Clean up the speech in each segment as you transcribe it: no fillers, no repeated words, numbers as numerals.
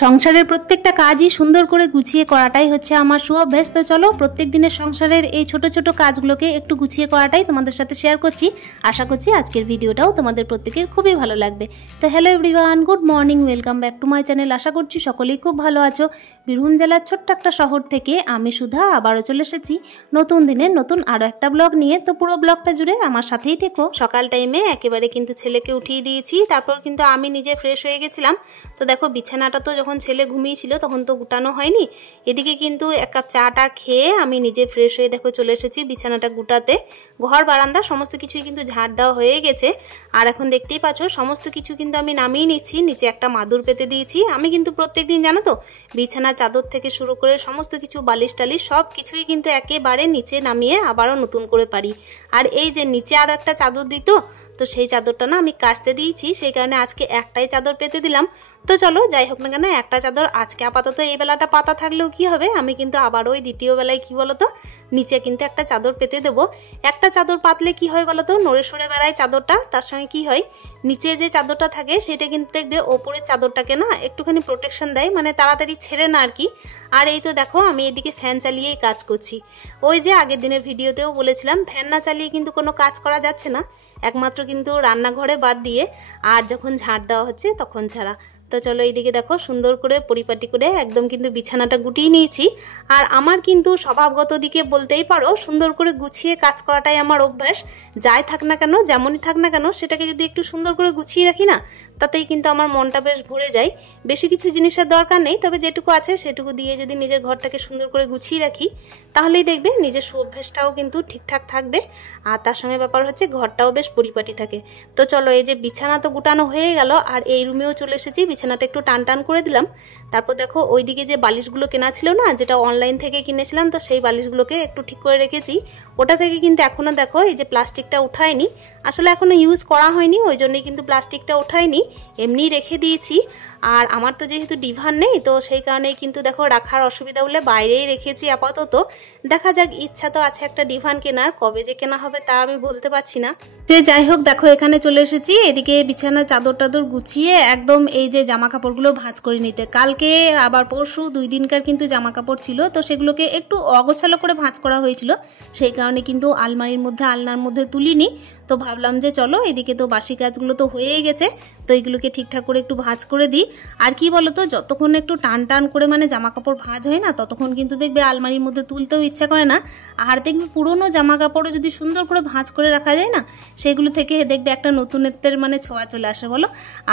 সংসারের প্রত্যেকটা কাজই সুন্দর করে গুছিয়ে করাটাই হচ্ছে আমার অভ্যাস। তো চলো প্রত্যেক দিনের সংসারের এই ছোট ছোট কাজগুলোকে একটু গুছিয়ে করাটাই তোমাদের সাথে শেয়ার করছি। আশা করছি আজকের ভিডিওটাও তোমাদের প্রত্যেকের খুবই ভালো লাগবে। তো hello everyone, good morning, welcome back to my channel. আশা করছি সকলেই খুব ভালো আছো। বীরভূম জেলার ছোট্ট একটা শহর থেকে আমি সুধা আবারও চলে এসেছি নতুন দিনের নতুন আরও একটা ব্লগ নিয়ে। তো পুরো ব্লগটা জুড়ে আমার সাথেই থেকো। সকাল টাইমে একেবারে কিন্তু ছেলেকে উঠিয়ে দিয়েছি, তারপর কিন্তু আমি নিজে ফ্রেশ হয়ে গেছিলাম। তো দেখো বিছানাটা তো যখন ছেলে ঘুমিয়েছিল তখন তো গুটানো হয়নি। এদিকে কিন্তু এক কাপ চাটা খেয়ে আমি নিজে ফ্রেশ হয়ে দেখো চলে এসেছি বিছানাটা গুটাতে। ঘর বারান্দা সমস্ত কিছুই কিন্তু ঝাড় দেওয়া হয়ে গেছে। আর এখন দেখতেই পাচ্ছ সমস্ত কিছু কিন্তু আমি নামিয়ে নিচ্ছি। নিচে একটা মাদুর পেতে দিয়েছি। আমি কিন্তু প্রত্যেক দিন জানো তো বিছানার চাদর থেকে শুরু করে সমস্ত কিছু বালিশ টালিশ সব কিছুই কিন্তু একেবারে নিচে নামিয়ে আবারও নতুন করে পারি। আর এই যে নিচে আরও একটা চাদর দিত, তো সেই চাদরটা না আমি কাচতে দিয়েছি, সেই কারণে আজকে একটাই চাদর পেতে দিলাম। তো চলো যাই হোক না কেন, একটা চাদর আজকে আপাতত এই বেলাটা পাতা থাকলেও কি হবে, আমি কিন্তু আবার ওই দ্বিতীয় বেলায় কি বলতো নিচে কিন্তু একটা চাদর পেতে দেবো। একটা চাদর পাতলে কি হয় বলতো, নড়ে সরে বেড়ায় চাদরটা, তার সঙ্গে কি হয় নিচে যে চাদরটা থাকে সেটা কিন্তু দেখবে ওপরের চাদরটাকে না একটুখানি প্রোটেকশন দেয়, মানে তাড়াতাড়ি ছেড়ে না আর কি। আর এই তো দেখো আমি এদিকে ফ্যান চালিয়েই কাজ করছি। ওই যে আগের দিনের ভিডিওতেও বলেছিলাম ফ্যান না চালিয়ে কিন্তু কোনো কাজ করা যাচ্ছে না, একমাত্র কিন্তু রান্নাঘরে বাদ দিয়ে আর যখন ঝাড় দেওয়া হচ্ছে তখন ছাড়া। তো চলো এইদিকে দেখো সুন্দর করে পরিপাটি করে একদম কিন্তু বিছানাটা গুটিয়ে নিয়েছি। আর আমার কিন্তু স্বভাবগত দিকে বলতেই পারো সুন্দর করে গুছিয়ে কাজ করাটাই আমার অভ্যাস। যাই থাক না কেন, যেমনই থাক না কেন, সেটাকে যদি একটু সুন্দর করে গুছিয়ে রাখি না, তাতেই কিন্তু আমার মনটা বেশ ভরে যায়। বেশি কিছু জিনিসের দরকার নেই, তবে যেটুকু আছে সেটুকু দিয়ে যদি নিজের ঘরটাকে সুন্দর করে গুছিয়ে রাখি, তাহলেই দেখবে নিজের অভ্যাসটাও কিন্তু ঠিকঠাক থাকবে। আর তার সঙ্গে ব্যাপার হচ্ছে ঘরটাও বেশ পরিপাটি থাকে। তো চলো এই যে বিছানা তো গুটানো হয়ে গেল, আর এই রুমেও চলে এসেছি, বিছানাটা একটু টান টান করে দিলাম। তারপর দেখো ওইদিকে যে বালিশগুলো কেনা ছিল না, যেটা অনলাইন থেকে কিনেছিলাম, তো সেই বালিশগুলোকে একটু ঠিক করে রেখেছি। ওটা থেকে কিন্তু এখনও দেখো এই যে প্লাস্টিকটা উঠায়নি, আসলে এখনও ইউজ করা হয়নি, ওই জন্যই কিন্তু প্লাস্টিকটা উঠায়নি, এমনি রেখে দিয়েছি। আর আমার তো যেহেতু ডিভান নেই, তো সেই কারণেই কিন্তু দেখো রাখার অসুবিধা বলে বাইরেই রেখেছি আপাতত। দেখা যাক, ইচ্ছা তো আছে একটা ডিভান কেনার, কবে যে কেনা হবে তা আমি বলতে পারছি না। তো যাই হোক দেখো এখানে চলে এসেছি, এদিকে বিছানার চাদর টাদর গুছিয়ে একদম এই যে জামা কাপড়গুলো ভাঁজ করে নিতে। কালকে আবার পরশু 2 দিনকার কিন্তু জামা কাপড় ছিল, তো সেগুলোকে একটু অগোছালো করে ভাঁজ করা হয়েছিল, সেই কারণে কিন্তু আলমারির মধ্যে আলনার মধ্যে তুলিনি। তো ভাবলাম যে চলো এদিকে তো বাসি কাজগুলো তো হয়েই গেছে, তো এইগুলোকে ঠিকঠাক করে একটু ভাঁজ করে দিই। আর কি বলতো, যতক্ষণ একটু টান টান করে মানে জামা কাপড় ভাঁজ হয় না, ততক্ষণ কিন্তু দেখবে আলমারির মধ্যে তুলতেও ইচ্ছা করে না। আর দেখবে পুরোনো জামা কাপড়ও যদি সুন্দর করে ভাঁজ করে রাখা যায় না, সেগুলো থেকে দেখবে একটা নতুনত্বের মানে ছোঁয়া চলে আসে বলো।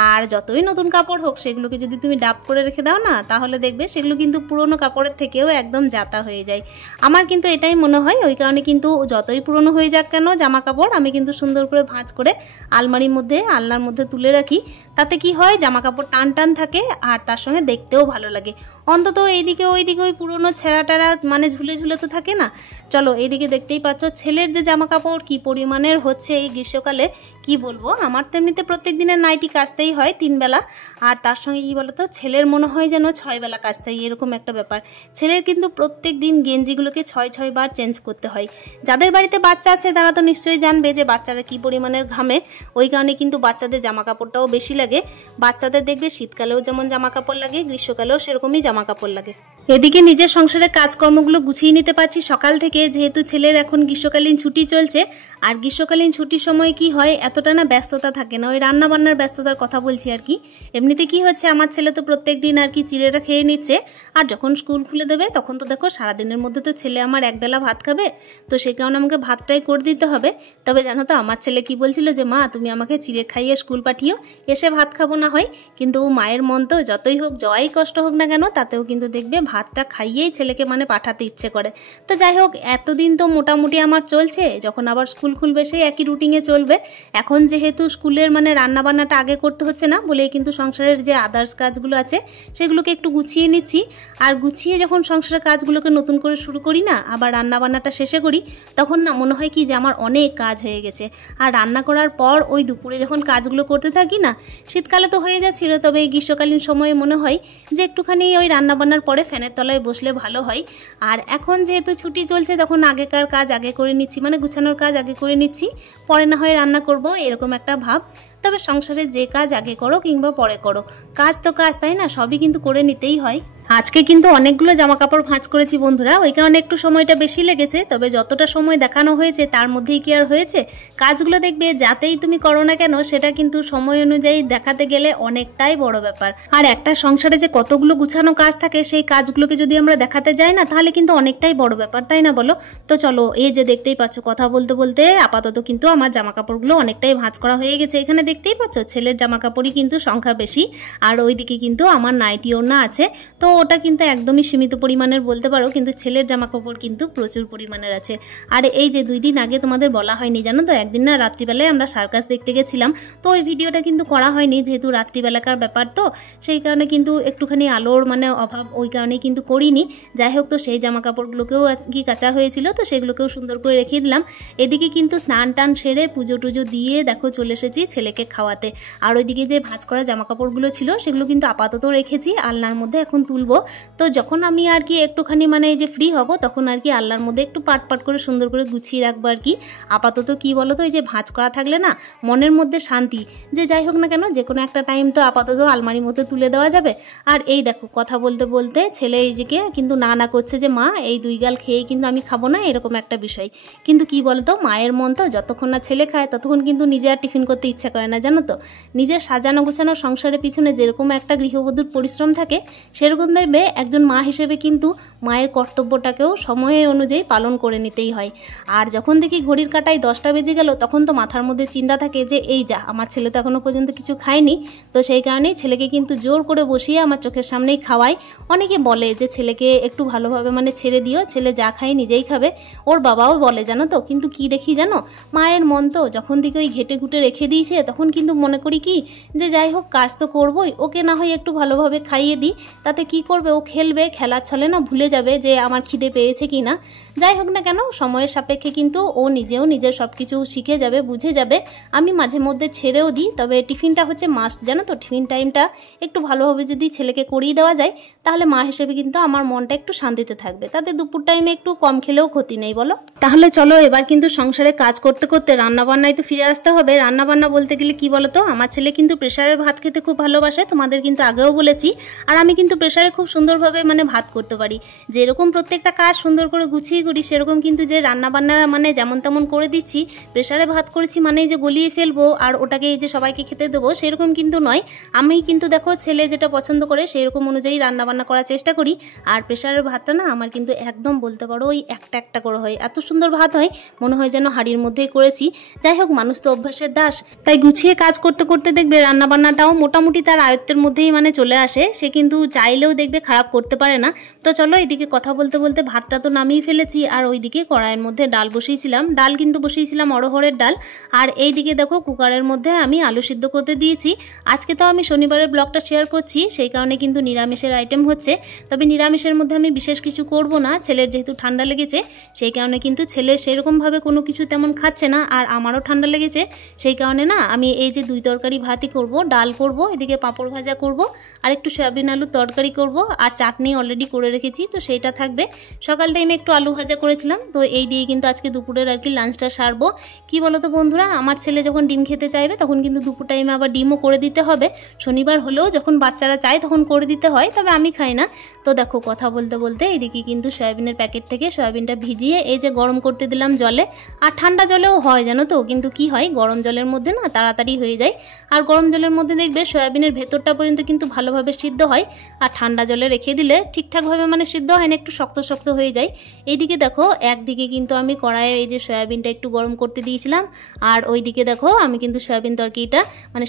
আর যতই নতুন কাপড় হোক, সেগুলোকে যদি তুমি ডাব করে রেখে দাও না, তাহলে দেখবে সেগুলো কিন্তু পুরোনো কাপড়ের থেকেও একদম জাতা হয়ে যায়। আমার কিন্তু এটাই মনে হয়, ওই কারণে কিন্তু যতই পুরোনো হয়ে যাক কেন জামা কাপড়, আমি কিন্তু সুন্দর করে ভাঁজ করে আলমারির মধ্যে আলনার মধ্যে তুলে রাখি। তাতে কি হয়, জামা কাপড় টান টান থাকে আর তার সঙ্গে দেখতেও ভালো লাগে। অন্তত এইদিকে ওইদিকে ওই পুরোনো ছেঁড়া টেরা মানে ঝুলে ঝুলে তো থাকে না। চলো এইদিকে দেখতেই পাচ্ছ ছেলের যে জামা কাপড় কি পরিমাণের হচ্ছে এই গ্রীষ্মকালে, কি বলবো। আমার তো এমনিতে প্রত্যেক দিনের নাইটি কাচতেই হয় 3 বেলা, আর তার সঙ্গে কি বলতো ছেলের মনে হয় যেন 6 বেলা কাচতে হয়, এরকম একটা ব্যাপার। ছেলের কিন্তু প্রত্যেক দিন গেঞ্জিগুলোকে 6 বার চেঞ্জ করতে হয়। যাদের বাড়িতে বাচ্চা আছে তারা তো নিশ্চয়ই জানবে যে বাচ্চারা কি পরিমাণের ঘামে, ওই কারণে কিন্তু বাচ্চাদের জামা কাপড়টাও বেশি লাগে। বাচ্চাদের দেখবে শীতকালেও যেমন জামা কাপড় লাগে, গ্রীষ্মকালেও সেরকমই জামা কাপড় লাগে। এদিকে নিজের সংসারের কাজকর্মগুলো গুছিয়ে নিতে পারছি সকাল থেকে, যেহেতু ছেলের এখন গ্রীষ্মকালীন ছুটি চলছে। আর গ্রীষ্মকালীন ছুটির সময় কি হয়, এতটা না ব্যস্ততা থাকে না, ওই রান্নাবান্নার ব্যস্ততার কথা বলছি আর কি। এমনিতে কি হচ্ছে, আমার ছেলে তো প্রত্যেক দিন আর কি চিড়েটা খেয়ে নিচ্ছে, আর যখন স্কুল খুলে দেবে তখন তো দেখো সারাদিনের মধ্যে তো ছেলে আমার একবেলা ভাত খাবে, তো সেই কারণে আমাকে ভাতটাই করে দিতে হবে। তবে জানো তো আমার ছেলে কি বলছিল যে মা তুমি আমাকে চিড়ে খাইয়ে স্কুল পাঠিও, এসে ভাত খাবো না হয়, কিন্তু মায়ের মন তো যতই হোক জয়াই কষ্ট হোক না কেন, তাতেও কিন্তু দেখবে ভাতটা খাইয়েই ছেলেকে মানে পাঠাতে ইচ্ছে করে। তো যাই হোক এতদিন তো মোটামুটি আমার চলছে, যখন আবার স্কুল খুলবে সেই একই রুটিনে চলবে। এখন যেহেতু স্কুলের মানে রান্নাবান্নাটা আগে করতে হচ্ছে না বলেই কিন্তু সংসারের যে আদার্স কাজগুলো আছে সেগুলোকে একটু গুছিয়ে নিচ্ছি। আর গুছিয়ে যখন সংসারের কাজগুলোকে নতুন করে শুরু করি না, আবার রান্নাবান্নাটা শেষে করি, তখন না মনে হয় কি যে আমার অনেক কাজ হয়ে গেছে। আর রান্না করার পর ওই দুপুরে যখন কাজগুলো করতে থাকি না, শীতকালে তো হয়ে যাচ্ছিল, তবে এই গ্রীষ্মকালীন সময়ে মনে হয় যে একটুখানি ওই রান্নাবান্নার পরে ফ্যানের তলায় বসলে ভালো হয়। আর এখন যেহেতু ছুটি চলছে, তখন আগেকার কাজ আগে করে নিচ্ছি, মানে গুছানোর কাজ আগে করে নিচ্ছি, পরে না হয় রান্না করব, এরকম একটা ভাব। তবে সংসারে যে কাজ আগে করো কিংবা পরে করো, কাজ তো কাজ, তাই না? সবই কিন্তু করে নিতেই হয়। আজকে কিন্তু অনেকগুলো জামা কাপড় ভাঁজ করেছি বন্ধুরা, ওই কারণে একটু সময়টা বেশি লেগেছে। তবে যতটা সময় দেখানো হয়েছে তার মধ্যেই কি আর হয়েছে, কাজগুলো দেখবে যাতেই তুমি করো না কেন সেটা কিন্তু সময় অনুযায়ী দেখাতে গেলে অনেকটাই বড় ব্যাপার। আর একটা সংসারে যে কতগুলো গুছানো কাজ থাকে সেই কাজগুলোকে যদি আমরা দেখাতে যাই না তাহলে কিন্তু অনেকটাই বড় ব্যাপার, তাই না বলো? তো চলো, এই যে দেখতেই পাচ্ছ কথা বলতে বলতে আপাতত কিন্তু আমার জামা কাপড়গুলো অনেকটাই ভাঁজ করা হয়ে গেছে। এখানে দেখতেই পাচ্ছ ছেলের জামা কাপড়ই কিন্তু সংখ্যা বেশি, আর ওইদিকে কিন্তু আমার নাইটি ওড়না আছে। তো ওটা কিন্তু একদমই সীমিত পরিমাণের বলতে পারো, কিন্তু ছেলের জামা কাপড় কিন্তু প্রচুর পরিমাণের আছে। আর এই যে 2 দিন আগে তোমাদের বলা হয়নি জানো তো, একদিন না রাত্রিবেলায় আমরা সার্কাস দেখতে গেছিলাম। তো ওই ভিডিওটা কিন্তু করা হয়নি, যেহেতু রাত্রিবেলাকার ব্যাপার, তো সেই কারণে কিন্তু একটুখানি আলোর অভাব, ওই কারণে কিন্তু করিনি। যাই হোক, তো সেই জামা কাপড়গুলোকেও কি কাঁচা হয়েছিল, তো সেগুলোকেও সুন্দর করে রেখে দিলাম। এদিকে কিন্তু স্নান টান সেরে পুজো টুজো দিয়ে দেখো চলে এসেছি ছেলেকে খাওয়াতে। আর ওইদিকে যে ভাঁজ করা জামা কাপড়গুলো ছিল সেগুলো কিন্তু আপাতত রেখেছি, আলনার মধ্যে এখন তুলবো। তো যখন আমি আর কি একটুখানি এই যে ফ্রি হব তখন আর কি আলনার মধ্যে একটু পাট পাট করে সুন্দর করে গুছিয়ে রাখবো আর কি। আপাতত কি বলো তো, এই যে ভাঁজ করা থাকলে না মনের মধ্যে শান্তি, যে যাই হোক না কেন যে কোনো একটা টাইম তো আপাতত আলমারির মধ্যে তুলে দেওয়া যাবে। আর এই দেখো কথা বলতে বলতে ছেলে এইদিকে কিন্তু না করছে যে মা এই 2 গাল খেয়েই কিন্তু আমি খাবো না, এরকম একটা বিষয়। কিন্তু কি বলতো, মায়ের মন তো, যতক্ষণ না ছেলে খায় ততক্ষণ কিন্তু নিজে আর টিফিন করতে ইচ্ছা করে না জানো তো। নিজের সাজানো গোছানো সংসারের পিছনে যেরকম একটা গৃহবধূর পরিশ্রম থাকে, সেরকম দেখবে একজন মা হিসেবে কিন্তু মায়ের কর্তব্যটাকেও সময় অনুযায়ী পালন করে নিতেই হয়। আর যখন দেখি ঘড়ির কাঁটায় 10টা বেজে গেল তখন তো মাথার মধ্যে চিন্তা থাকে যে এই যা, আমার ছেলে তো এখনও পর্যন্ত কিছু খায়নি। তো সেই কারণেই ছেলেকে কিন্তু জোর করে বসিয়ে আমার চোখের সামনেই খাওয়াই। অনেকে বলে যে ছেলেকে একটু ভালোভাবে ছেড়ে দিও, ছেলে যা খায় নিজেই খাবে। ওর বাবাও বলে জানো তো, কিন্তু কি দেখি জানো, মায়ের মন তো, যখন থেকে ওই ঘেটে ঘুটে রেখে দিয়েছে তখন কিন্তু মনে করি কি যে যাই হোক কাজ তো করবোই, ওকে না হয় একটু ভালোভাবে খাইয়ে দিই, তাতে কি করবে, ও খেলবে, খেলার ছলে না ভুলে যাবে যে আমার খিদে পেয়েছে কি না। যাই হোক না কেন সময়ের সাপেক্ষে কিন্তু ও নিজেও নিজের সব কিছু শিখে যাবে, বুঝে যাবে। আমি মাঝে মধ্যে ছেড়েও দিই, তবে টিফিনটা হচ্ছে মাস্ট জানো তো। টিফিন টাইমটা একটু ভালোভাবে যদি ছেলেকে করিয়ে দেওয়া যায় তাহলে মা হিসেবে কিন্তু আমার মনটা একটু শান্তিতে থাকবে, তাতে দুপুর টাইমে একটু কম খেলেও ক্ষতি নেই বলো। তাহলে চলো এবার কিন্তু সংসারে কাজ করতে করতে রান্নাবান্নায় তো ফিরে আসতে হবে। রান্নাবান্না বলতে গেলে কি বলো তো, আমার ছেলে কিন্তু প্রেসারের ভাত খেতে খুব ভালোবাসে, তোমাদের কিন্তু আগেও বলেছি। আর আমি কিন্তু প্রেসারে খুব সুন্দরভাবে ভাত করতে পারি। যেরকম প্রত্যেকটা কাজ সুন্দর করে গুছিয়ে করি, সেরকম কিন্তু যে রান্নাবান্না যেমন তেমন করে দিচ্ছি, প্রেসারে ভাত করেছি যে গলিয়ে ফেলবো আর ওটাকে এই যে সবাইকে খেতে দেবো, সেরকম কিন্তু নয়। আমি কিন্তু দেখো ছেলে যেটা পছন্দ করে সেরকম অনুযায়ী রান্নাবান্না করার চেষ্টা করি। আর প্রেসারের ভাতটা না আমার কিন্তু একদম বলতে পারো ওই একটা একটা করে হয়, এত সুন্দর ভাত হয় মনে হয় যেন হাঁড়ির মধ্যেই করেছি। যাই হোক, মানুষ তো অভ্যাসের দাস, তাই গুছিয়ে কাজ করতে করতে দেখবে রান্নাবান্নাটাও মোটামুটি তার আয়ত্তের মধ্যেই চলে আসে। সে কিন্তু চাইলেও দেখবে খারাপ করতে পারে না। তো চলো, এদিকে কথা বলতে বলতে ভাতটা তো নামিয়ে ফেলেছি, আর ওইদিকে কড়াইয়ের মধ্যে ডাল বসিয়েছিলাম। ডাল কিন্তু বসিয়েছিলাম অড়হরের ডাল। আর এইদিকে দেখো কুকারের মধ্যে আমি আলু সিদ্ধ করতে দিয়েছি। আজকে তো আমি শনিবারের ব্লগটা শেয়ার করছি, সেই কারণে কিন্তু নিরামিষের আইটেম হচ্ছে। তবে নিরামিষের মধ্যে আমি বিশেষ কিছু করব না, ছেলের যেহেতু ঠান্ডা লেগেছে সেই কারণে কিন্তু ছেলে সেরকমভাবে কোনো কিছু তেমন খাচ্ছে না, আর আমারও ঠান্ডা লেগেছে। সেই কারণে না আমি এই যে 2 তরকারি ভাতই করব, ডাল করব, এদিকে পাঁপড় ভাজা করব, আর একটু সয়াবিন আলুর তরকারি করব, আর চাটনি অলরেডি করে রেখেছি তো সেইটা থাকবে। সকাল টাইমে একটু আলু ভাজা করেছিলাম, তো এই দিয়ে কিন্তু আজকে দুপুরের আর কি লাঞ্চটা সারবো। কি বলো তো বন্ধুরা, আমার ছেলে যখন ডিম খেতে চাইবে তখন কিন্তু দুপুর টাইমে আবার ডিমও করে দিতে হবে। শনিবার হলেও যখন বাচ্চারা চায় তখন করে দিতে হয়, তবে আমি খাই না। তো দেখো কথা বলতে বলতে এইদিকে কিন্তু সয়াবিনের প্যাকেট থেকে সয়াবিনটা ভিজিয়ে এই যে গরম করতে দিলাম জলে। আর ঠান্ডা জলেও হয় জানো তো, কিন্তু কি হয় গরম জলের মধ্যে না তাড়াতাড়ি হয়ে যায়। আর গরম জলের মধ্যে দেখবে সয়াবিনের ভেতরটা পর্যন্ত কিন্তু ভালোভাবে সিদ্ধ হয়, আর ঠান্ডা জলে রেখে দিলে ঠিকঠাকভাবে সিদ্ধ হয় না, একটু শক্ত শক্ত হয়ে যায়। এইদিকে দেখো একদিকে কিন্তু আমি কড়াইয়ে এই যে সয়াবিনটা একটু গরম করতে দিয়েছিলাম, আর ওইদিকে দেখো আমি কিন্তু সয়াবিন তরকারিটা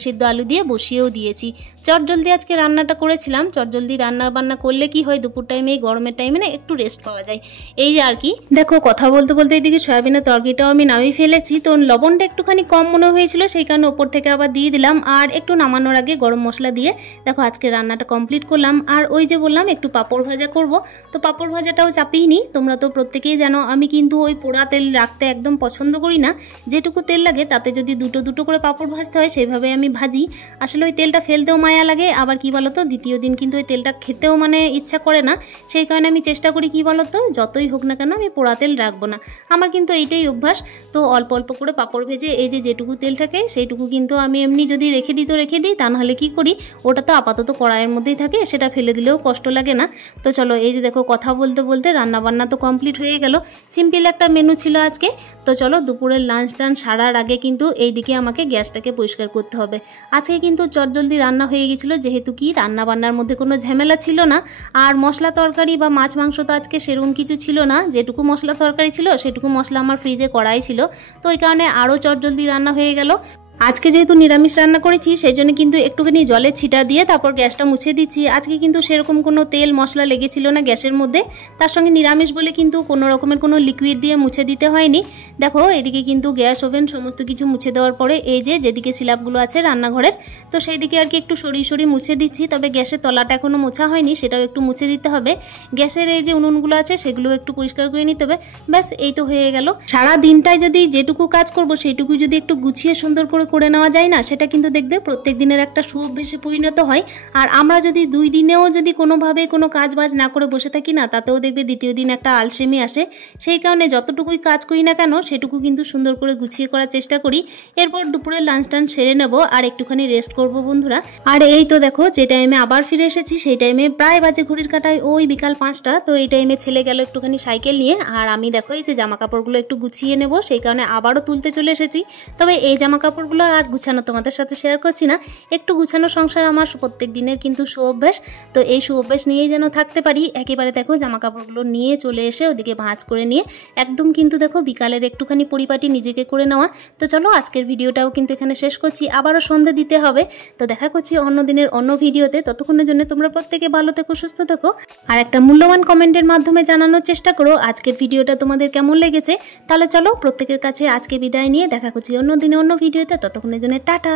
সিদ্ধ আলু দিয়ে বসিয়েও দিয়েছি। চটজলদি আজকে রান্নাটা করেছিলাম। চটজলদি রান্না বান্না করলে কি হয়, দুপুর টাইমে এই গরমের টাইমে না একটু রেস্ট পাওয়া যায়, এই আর কি। দেখো কথা বলতে বলতে এইদিকে সয়াবিনের তরকারিটাও আমি নামিয়ে ফেলেছি। তো লবণটা একটুখানি কম মনে হয়েছিল, সেই কারণে ওপর থেকে আবার দিয়ে দিলাম। আর একটু নামানোর আগে গরম মশলা দিয়ে দেখো আজকে রান্নাটা কমপ্লিট করলাম। আর ওই যে বললাম একটু পাঁপড় ভাজা করব, তো পাঁপড় ভাজাটাও চাপিয়ে নিই। তোমরা তো প্রত্যেকেই জানো আমি কিন্তু ওই পোড়া তেল রাখতে একদম পছন্দ করি না। যেটুকু তেল লাগে তাতে যদি দুটো করে পাঁপড় ভাজতে হয় সেইভাবে আমি ভাজি। আসলে ওই তেলটা ফেলতেও মায়া লাগে, আবার কি বলো তো দ্বিতীয় দিন কিন্তু ওই তেলটা খেতেও ইচ্ছে ইচ্ছা করে না। সেই কারণে আমি চেষ্টা করি কি বলো তো, যতই হোক না কেন আমি পোড়া তেল রাখবো না। আমার কিন্তু এইটাই অভ্যাস। তো অল্প অল্প করে পাঁপড় ভেজে এই যেটুকু তেল থাকে সেইটুকু কিন্তু আমি এমনি যদি রেখে দিই, তা নাহলে কি করি, ওটা তো আপাতত কড়াইয়ের মধ্যেই থাকে, সেটা ফেলে দিলেও কষ্ট লাগে না। তো চলো এই যে দেখো কথা বলতে বলতে রান্নাবান্না তো কমপ্লিট হয়ে গেল। সিম্পল একটা মেনু ছিল আজকে। তো চলো দুপুরের লাঞ্চ টান সারার আগে কিন্তু এইদিকে আমাকে গ্যাসটাকে পরিষ্কার করতে হবে। আজকে কিন্তু চটজলদি রান্না হয়ে গেছিলো, যেহেতু কি রান্না বান্নার মধ্যে কোনো ঝামেলা ছিল না। আর মশলা তরকারি বা মাছ মাংস তো আজকে সেরকম কিছু ছিল না। যেটুকু মশলা তরকারি ছিল সেটুকু মশলা আমার ফ্রিজে করাই ছিল। তো ওই কারণে আরও চটজলদি রান্না হয়ে গেল। আজকে যেহেতু নিরামিষ রান্না করেছি সেই জন্য কিন্তু একটুখানি জলের ছিটা দিয়ে তারপর গ্যাসটা মুছে দিচ্ছি। আজকে কিন্তু সেরকম কোনো তেল মশলা লেগেছিল না গ্যাসের মধ্যে। তার সঙ্গে নিরামিষ বলে কিন্তু কোনো রকমের কোনো লিকুইড দিয়ে মুছে দিতে হয়নি। দেখো এদিকে কিন্তু গ্যাস ওভেন সমস্ত কিছু মুছে দেওয়ার পরে এই যেদিকে স্ল্যাবগুলো আছে রান্নাঘরের, তো সেই দিকে আর কি একটু সরিয়ে মুছে দিচ্ছি। তবে গ্যাসের তলাটা এখনও মোছা হয়নি, সেটাও একটু মুছে দিতে হবে। গ্যাসের এই যে উনুনগুলো আছে সেগুলো একটু পরিষ্কার করে নিতে হবে। ব্যাস এই তো হয়ে গেল। সারা দিনটায় যদি যেটুকু কাজ করব সেইটুকু যদি একটু গুছিয়ে সুন্দর করে নেওয়া যায় না, সেটা কিন্তু দেখবে প্রত্যেক দিনের একটা অভ্যেসে পরিণত হয়। আর আমরা যদি 2 দিনেও যদি কোনোভাবে কোনো কাজ বাজ না করে বসে থাকি না, তাতেও দেখবে দ্বিতীয় দিন একটা আলসেমি আসে। সেই কারণে যতটুকুই কাজ করি না কেন সেটুকু কিন্তু সুন্দর করে গুছিয়ে করার চেষ্টা করি। এরপর দুপুরের লাঞ্চ টান সেরে নেব আর একটুখানি রেস্ট করব বন্ধুরা। আর এই তো দেখো যে টাইমে আবার ফিরে এসেছি সেই টাইমে প্রায় বাজে ঘড়ির কাঁটায় ওই বিকাল 5টা। তো এই টাইমে ছেলে গেল একটুখানি সাইকেল নিয়ে, আর আমি দেখো এই যে জামা কাপড়গুলো একটু গুছিয়ে নেব, সেই কারণে আবারও তুলতে চলে এসেছি। তবে এই জামা কাপড়গুলো আর গুছানো তোমাদের সাথে শেয়ার করছি না। একটু গুছানো সংসার আমার প্রত্যেক দিনের কিন্তু অভ্যাস। তো এই অভ্যাস নিয়েই যেন থাকতে পারি। একেবারে দেখো জামা কাপড়গুলো নিয়ে চলে এসে ওদিকে ভাঁজ করে নিয়ে একদম কিন্তু দেখো বিকালের একটুখানি পরিপাটি নিজেকে করে নেওয়া। তো চলো আজকের ভিডিওটাও কিন্তু এখানে শেষ করছি, আবারও সন্ধ্যে দিতে হবে। তো দেখা করছি অন্য দিনের অন্য ভিডিওতে। ততক্ষণের জন্য তোমরা প্রত্যেকে ভালো থেকো, সুস্থ থেকো, আর একটা মূল্যবান কমেন্টের মাধ্যমে জানানোর চেষ্টা করো আজকের ভিডিওটা তোমাদের কেমন লেগেছে। তাহলে চলো প্রত্যেকের কাছে আজকে বিদায় নিয়ে দেখা করছি অন্য দিনে অন্য ভিডিওতে। ততক্ষণের জন্য টাটা।